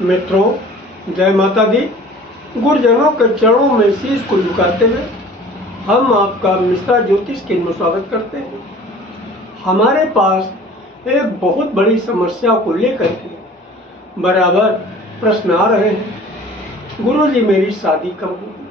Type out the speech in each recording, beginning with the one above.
मित्रों, जय माता दी। गुरुजनों के चरणों में शीश को झुकाते हुए हम आपका मिश्रा ज्योतिष केंद्र में स्वागत करते हैं। हमारे पास एक बहुत बड़ी समस्या को लेकर के बराबर प्रश्न आ रहे हैं। गुरुजी, मेरी शादी कब होगी?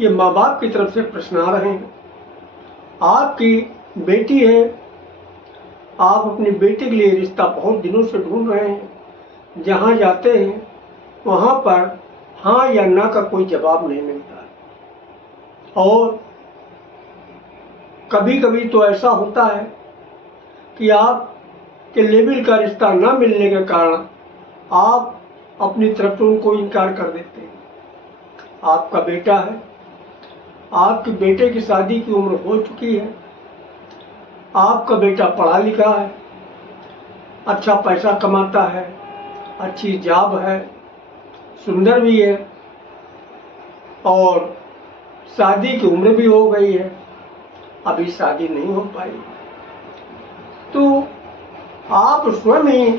ये माँ बाप की तरफ से प्रश्न आ रहे हैं। आपकी बेटी है, आप अपनी बेटी के लिए रिश्ता बहुत दिनों से ढूंढ रहे हैं। जहाँ जाते हैं वहाँ पर हाँ या ना का कोई जवाब नहीं मिलता है। और कभी कभी तो ऐसा होता है कि आप के लेवल का रिश्ता न मिलने के कारण आप अपनी तरफ से उनको इनकार कर देते हैं। आपका बेटा है, आपके बेटे की शादी की उम्र हो चुकी है, आपका बेटा पढ़ा लिखा है, अच्छा पैसा कमाता है, अच्छी जॉब है, सुंदर भी है और शादी की उम्र भी हो गई है, अभी शादी नहीं हो पाई। तो आप स्वयं ही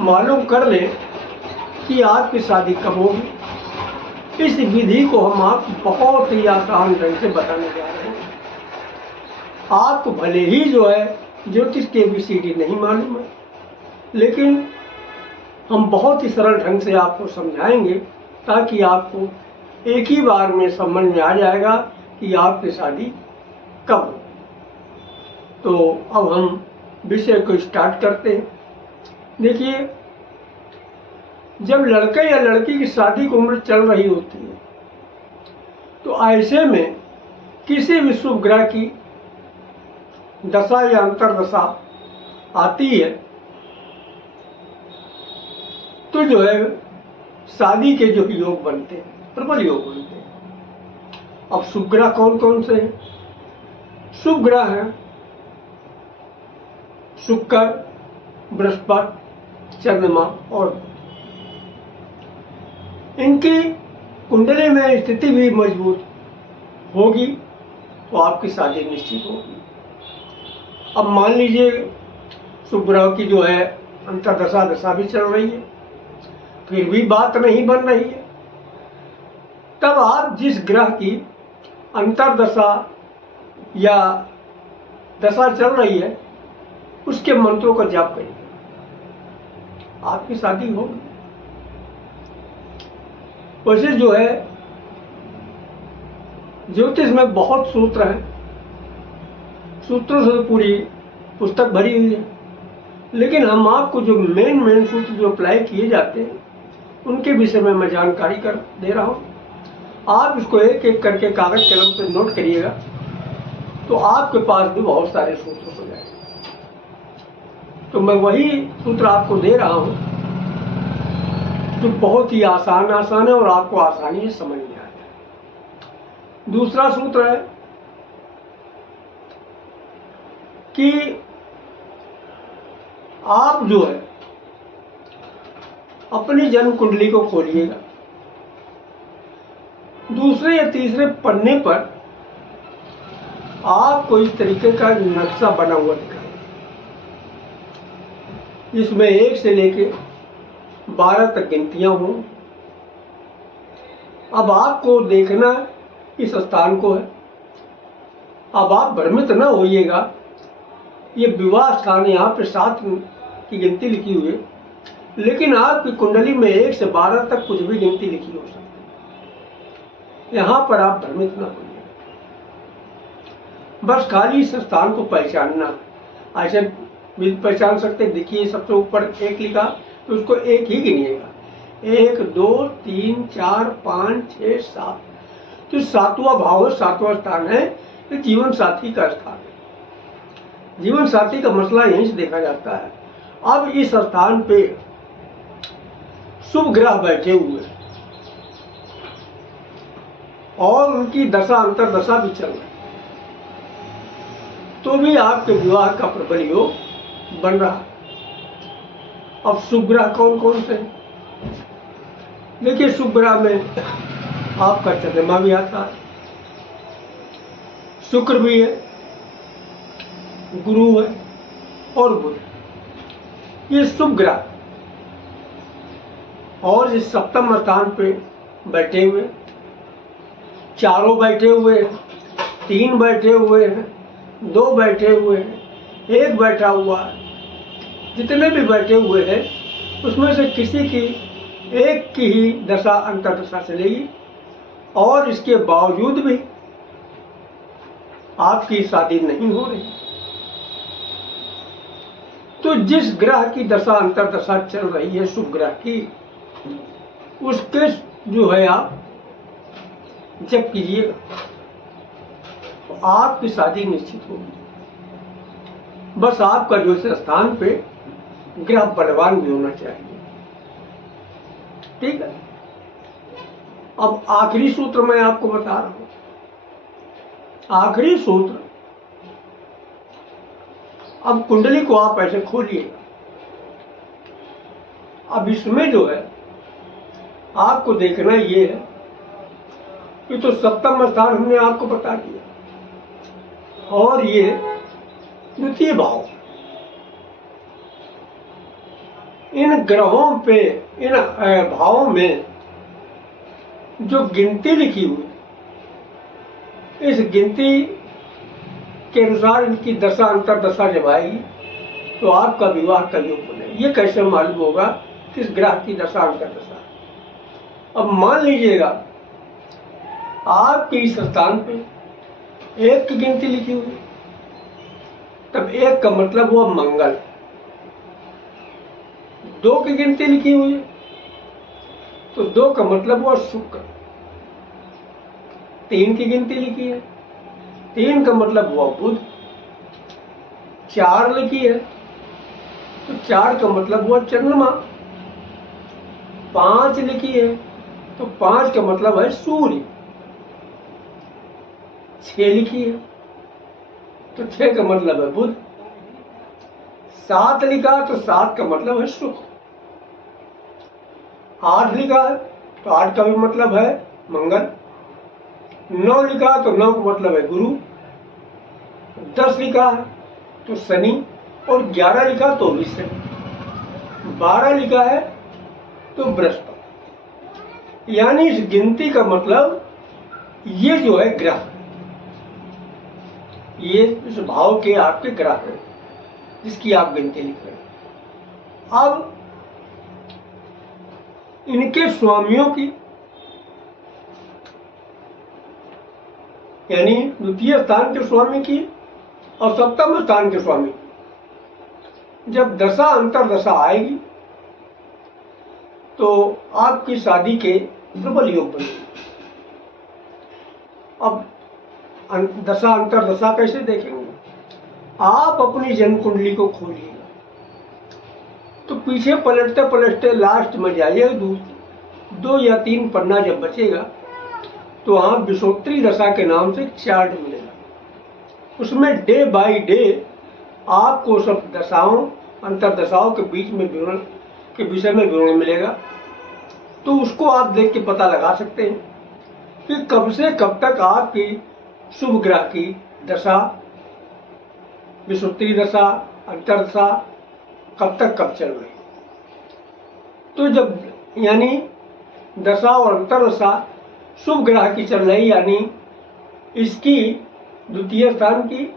मालूम कर लें कि आपकी शादी कब होगी। इस विधि को हम आपको बहुत ही आसान ढंग से बताने जा रहे हैं। आपको भले ही जो है ज्योतिष की ABCD नहीं मालूम है, लेकिन हम बहुत ही सरल ढंग से आपको समझाएंगे ताकि आपको एक ही बार में समझ में आ जाएगा कि आपकी शादी कब हो। तो अब हम विषय को स्टार्ट करते हैं। देखिए, जब लड़के या लड़की की शादी की उम्र चल रही होती है तो ऐसे में किसी भी शुभ ग्रह की दशा या अंतर्दशा आती है तो जो है शादी के जो योग बनते हैं, प्रबल योग बनते हैं। अब शुभ ग्रह कौन कौन से हैं? शुभ ग्रह हैं शुक्र, बृहस्पति, चंद्रमा और बुध। इनकी कुंडली में स्थिति भी मजबूत होगी तो आपकी शादी निश्चित होगी। अब मान लीजिए शुभ ग्रह की जो है अंतर्दशा दशा भी चल रही है, फिर भी बात नहीं बन रही है, तब आप जिस ग्रह की अंतर्दशा या दशा चल रही है उसके मंत्रों का जाप करिए, आपकी शादी होगी। वैसे जो है ज्योतिष में बहुत सूत्र हैं, सूत्रों से पूरी पुस्तक भरी हुई है, लेकिन हम आपको जो मेन सूत्र जो अप्लाई किए जाते हैं उनके विषय में मैं जानकारी कर दे रहा हूँ। आप इसको एक एक करके कागज कलम पे नोट करिएगा तो आपके पास भी बहुत सारे सूत्र हो जाएंगे। तो मैं वही सूत्र आपको दे रहा हूँ जो बहुत ही आसान है और आपको आसानी से समझ में आता है। दूसरा सूत्र है कि आप जो है अपनी जन्म कुंडली को खोलिएगा, दूसरे या तीसरे पन्ने पर आपको इस तरीके का नक्शा बना हुआ दिखाएगा जिसमें 1 से लेके 12 तक गिनतियां हों। अब आपको देखना इस स्थान को है। अब आप भ्रमित न होइएगा, ये विवाह स्थान यहाँ पे 7 की गिनती लिखी हुई है, लेकिन आपकी कुंडली में 1 से 12 तक कुछ भी गिनती लिखी हो सकती है। यहाँ पर आप भ्रमित न होइए, बस खाली इस स्थान को पहचानना। ऐसे भी पहचान सकते। देखिए, सबसे ऊपर 1 लिखा तो उसको 1 ही गिनिएगा। 1 2 3 4 5 6 7, तो 7वां भाव, 7वां स्थान है। ये जीवन साथी का स्थान है। जीवन साथी का मसला यहीं से देखा जाता है। अब इस स्थान पे शुभ ग्रह बैठे हुए और उनकी दशा अंतर्दशा भी चल रही तो भी आपके विवाह का प्रबल योग बन रहा है। अब शुभ ग्रह कौन कौन से? देखिए, शुभ ग्रह में आपका चंद्रमा भी आता है, शुक्र भी है, गुरु है और बुध। ये शुभ ग्रह और इस सप्तम स्थान पे बैठे हुए, चारों बैठे हुए हैं, 3 बैठे हुए हैं, 2 बैठे हुए हैं, 1 बैठा हुआ है, जितने भी बैठे हुए हैं उसमें से किसी की एक की ही दशा अंतर्दशा चलेगी और इसके बावजूद भी आपकी शादी नहीं हो रही। तो जिस ग्रह की दशा अंतर्दशा चल रही है शुभ ग्रह की, उसके जो है आप जब कीजिएगा तो आपकी शादी निश्चित होगी। बस आपका जो इस स्थान पे ग्रह बलवान भी होना चाहिए। ठीक है। अब आखिरी सूत्र मैं आपको बता रहा हूं। आखिरी सूत्र, अब कुंडली को आप ऐसे खोलिएगा। अब इसमें जो है आपको देखना ये है कि तो सप्तम स्थान हमने आपको बता दिया और ये द्वितीय भाव। इन ग्रहों पे, इन भावों में जो गिनती लिखी हुई, इस गिनती के अनुसार इनकी दशा अंतर्दशा जब आएगी तो आपका विवाह का योग बनेगा। ये कैसे मालूम होगा किस ग्रह की दशा अंतर्दशा? अब मान लीजिएगा आपके इस स्थान पे 1 की गिनती लिखी हुई, तब 1 का मतलब हुआ मंगल। 2 की गिनती लिखी हुई है तो 2 का मतलब हुआ शुक्र। 3 की गिनती लिखी है, 3 का मतलब हुआ बुध। 4 लिखी है तो 4 का मतलब हुआ चंद्रमा। 5 लिखी है तो 5 का मतलब है सूर्य। 6 लिखी है तो 6 का मतलब है बुध। 7 लिखा तो 7 का मतलब है शुक्र। 8 लिखा है तो 8 का भी मतलब है मंगल। 9 लिखा तो 9 का मतलब है गुरु। 10 लिखा है तो शनि और 11 लिखा तो भी शनि। 12 लिखा है तो बृहस्पति। यानी इस गिनती का मतलब ये जो है ग्रह, ये इस भाव के आपके ग्रह हैं जिसकी आप गिनती लिख रहे हैं। अब इनके स्वामियों की, यानी द्वितीय स्थान के स्वामी की और सप्तम स्थान के स्वामी की जब दशा अंतर्दशा आएगी तो आपकी शादी के प्रबल योग बनेंगे। अब दशा अंतर्दशा कैसे देखेंगे? आप अपनी जन्म कुंडली को खोलिएगा तो पीछे पलटते पलटते लास्ट में जाइएगा, 2 या 3 पन्ना जब बचेगा तो वहाँ विषोत्तरी दशा के नाम से चार्ट मिलेगा। उसमें डे बाय डे आपको सब दशाओं अंतर्दशाओं के बीच में विवरण के विषय में विवरण मिलेगा। तो उसको आप देख के पता लगा सकते हैं कि कब से कब तक आपकी शुभ ग्रह की दशा, विषुत्तरी दशा, अंतर्दशा कब तक कब चल रही। तो जब यानी दशा और अंतर्दशा शुभ ग्रह की चल रही, यानी इसकी द्वितीय स्थान की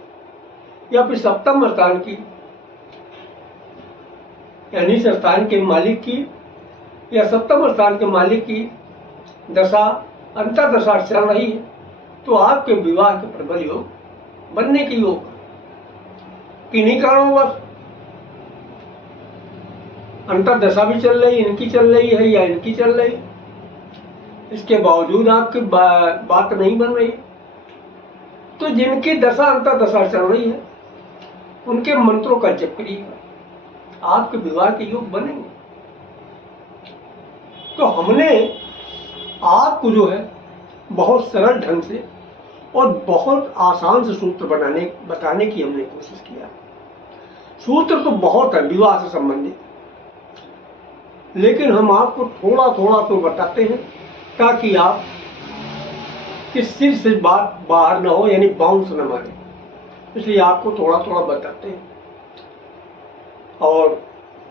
या फिर सप्तम स्थान की, यानी इस स्थान के मालिक की या सप्तम स्थान के मालिक की दशा अंतर्दशा चल रही है तो आपके विवाह के प्रबल योग बनने के योग। किन्हीं कारणवश अंतर्दशा भी चल रही, इनकी चल रही है या इनकी चल रही, इसके बावजूद आपकी बात नहीं बन रही, तो जिनकी दशा अंतर्दशा चल रही है उनके मंत्रों का जप करिएगा, आपके विवाह के योग बनेंगे। तो हमने आपको जो है बहुत सरल ढंग से और बहुत आसान से सूत्र बताने की हमने कोशिश किया। सूत्र तो बहुत है विवाह से संबंधित, लेकिन हम आपको थोड़ा थोड़ा तो बताते हैं ताकि आप किस सिर से बात बाहर ना हो, यानी बाउंस न मारे, इसलिए आपको थोड़ा थोड़ा बताते हैं। और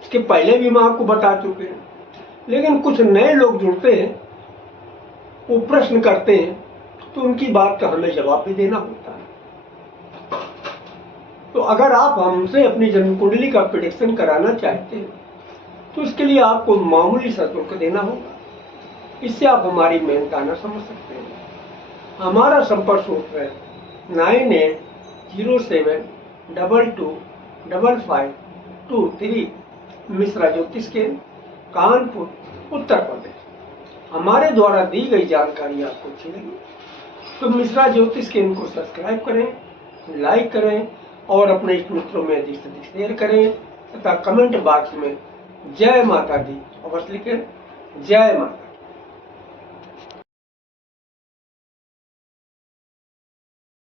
इसके पहले भी मैं आपको बता चुके हैं लेकिन कुछ नए लोग जुड़ते हैं, वो प्रश्न करते हैं, तो उनकी बात का हमें जवाब भी देना होता है। तो अगर आप हमसे अपनी जन्म कुंडली का प्रेडिक्शन कराना चाहते हैं तो इसके लिए आपको मामूली सा शुल्क देना होगा। इससे आप हमारी मेहनताना समझ सकते हैं। हमारा संपर्क सूत्र है 9807225523 मिश्रा ज्योतिष केंद्र, कानपुर, उत्तर प्रदेश। हमारे द्वारा दी गई जानकारी आपको अच्छी लगी तो मिश्रा ज्योतिष केंद्र को सब्सक्राइब करें, लाइक करें और अपने इष्ट मित्रों में अधिक से अधिक शेयर करें तथा कमेंट बॉक्स में जय माता दी अवश्य लिखें। जय माता।